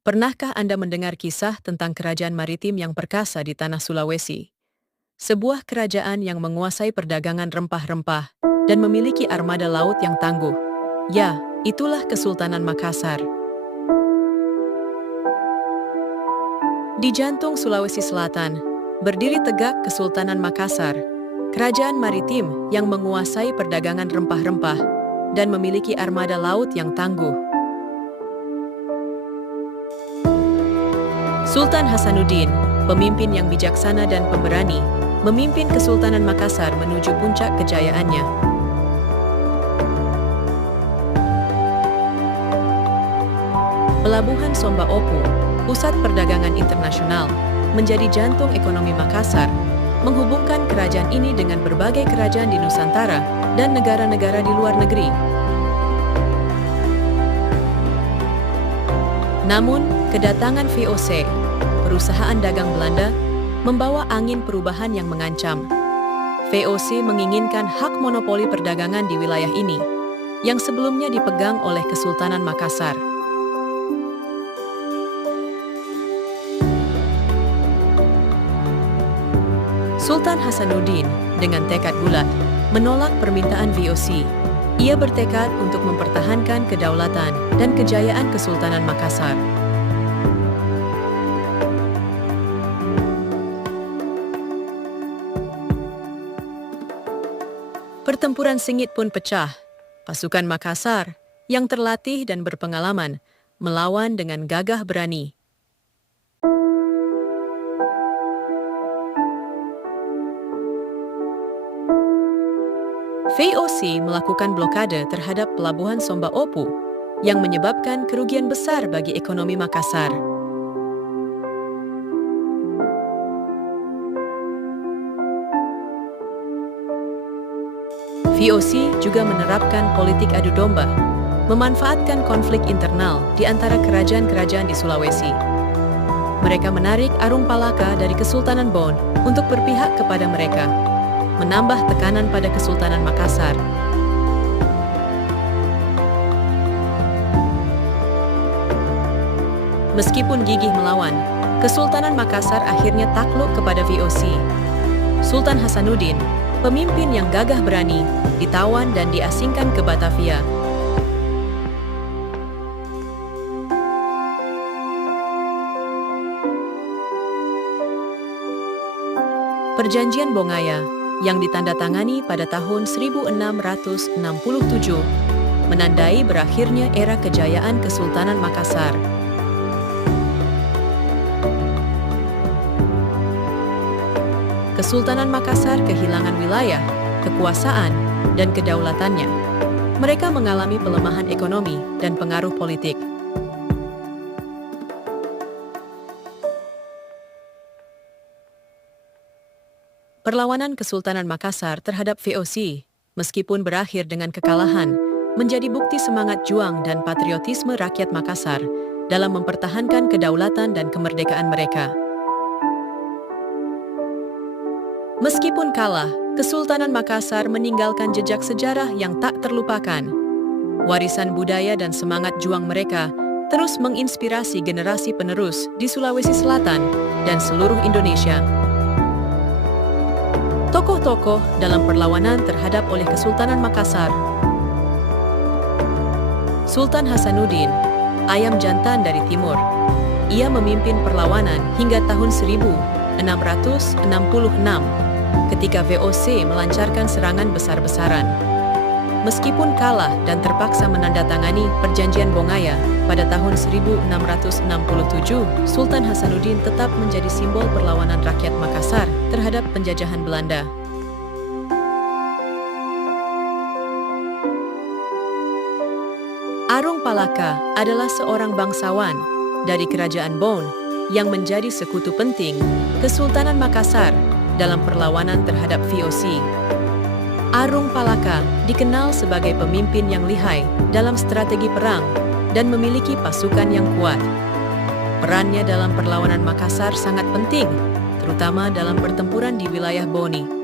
Pernahkah Anda mendengar kisah tentang kerajaan maritim yang perkasa di tanah Sulawesi? Sebuah kerajaan yang menguasai perdagangan rempah-rempah dan memiliki armada laut yang tangguh. Ya, itulah Kesultanan Makassar. Di jantung Sulawesi Selatan, berdiri tegak Kesultanan Makassar, kerajaan maritim yang menguasai perdagangan rempah-rempah dan memiliki armada laut yang tangguh. Sultan Hasanuddin, pemimpin yang bijaksana dan pemberani, memimpin Kesultanan Makassar menuju puncak kejayaannya. Pelabuhan Somba Opu, pusat perdagangan internasional, menjadi jantung ekonomi Makassar, menghubungkan kerajaan ini dengan berbagai kerajaan di Nusantara dan negara-negara di luar negeri. Namun, kedatangan VOC, perusahaan dagang Belanda, membawa angin perubahan yang mengancam. VOC menginginkan hak monopoli perdagangan di wilayah ini, yang sebelumnya dipegang oleh Kesultanan Makassar. Sultan Hasanuddin, dengan tekad bulat, menolak permintaan VOC. Ia bertekad untuk mempertahankan kedaulatan dan kejayaan Kesultanan Makassar. Pertempuran sengit pun pecah. Pasukan Makassar, yang terlatih dan berpengalaman, melawan dengan gagah berani. VOC melakukan blokade terhadap pelabuhan Somba Opu, yang menyebabkan kerugian besar bagi ekonomi Makassar. VOC juga menerapkan politik adu domba, memanfaatkan konflik internal di antara kerajaan-kerajaan di Sulawesi. Mereka menarik Arung Palaka dari Kesultanan Bon untuk berpihak kepada mereka, menambah tekanan pada Kesultanan Makassar. Meskipun gigih melawan, Kesultanan Makassar akhirnya takluk kepada VOC. Sultan Hasanuddin, pemimpin yang gagah berani, ditawan dan diasingkan ke Batavia. Perjanjian Bongaya, yang ditandatangani pada tahun 1667, menandai berakhirnya era kejayaan Kesultanan Makassar. Kesultanan Makassar kehilangan wilayah, kekuasaan, dan kedaulatannya. Mereka mengalami pelemahan ekonomi dan pengaruh politik. Perlawanan Kesultanan Makassar terhadap VOC, meskipun berakhir dengan kekalahan, menjadi bukti semangat juang dan patriotisme rakyat Makassar dalam mempertahankan kedaulatan dan kemerdekaan mereka. Meskipun kalah, Kesultanan Makassar meninggalkan jejak sejarah yang tak terlupakan. Warisan budaya dan semangat juang mereka terus menginspirasi generasi penerus di Sulawesi Selatan dan seluruh Indonesia. Tokoh-tokoh dalam perlawanan terhadap oleh Kesultanan Makassar. Sultan Hasanuddin, ayam jantan dari timur. Ia memimpin perlawanan hingga tahun 1666, ketika VOC melancarkan serangan besar-besaran. Meskipun kalah dan terpaksa menandatangani Perjanjian Bongaya pada tahun 1667, Sultan Hasanuddin tetap menjadi simbol perlawanan rakyat Makassar terhadap penjajahan Belanda. Arung Palaka adalah seorang bangsawan dari Kerajaan Bon yang menjadi sekutu penting Kesultanan Makassar dalam perlawanan terhadap VOC. Arung Palaka dikenal sebagai pemimpin yang lihai dalam strategi perang dan memiliki pasukan yang kuat. Perannya dalam perlawanan Makassar sangat penting, terutama dalam pertempuran di wilayah Boni.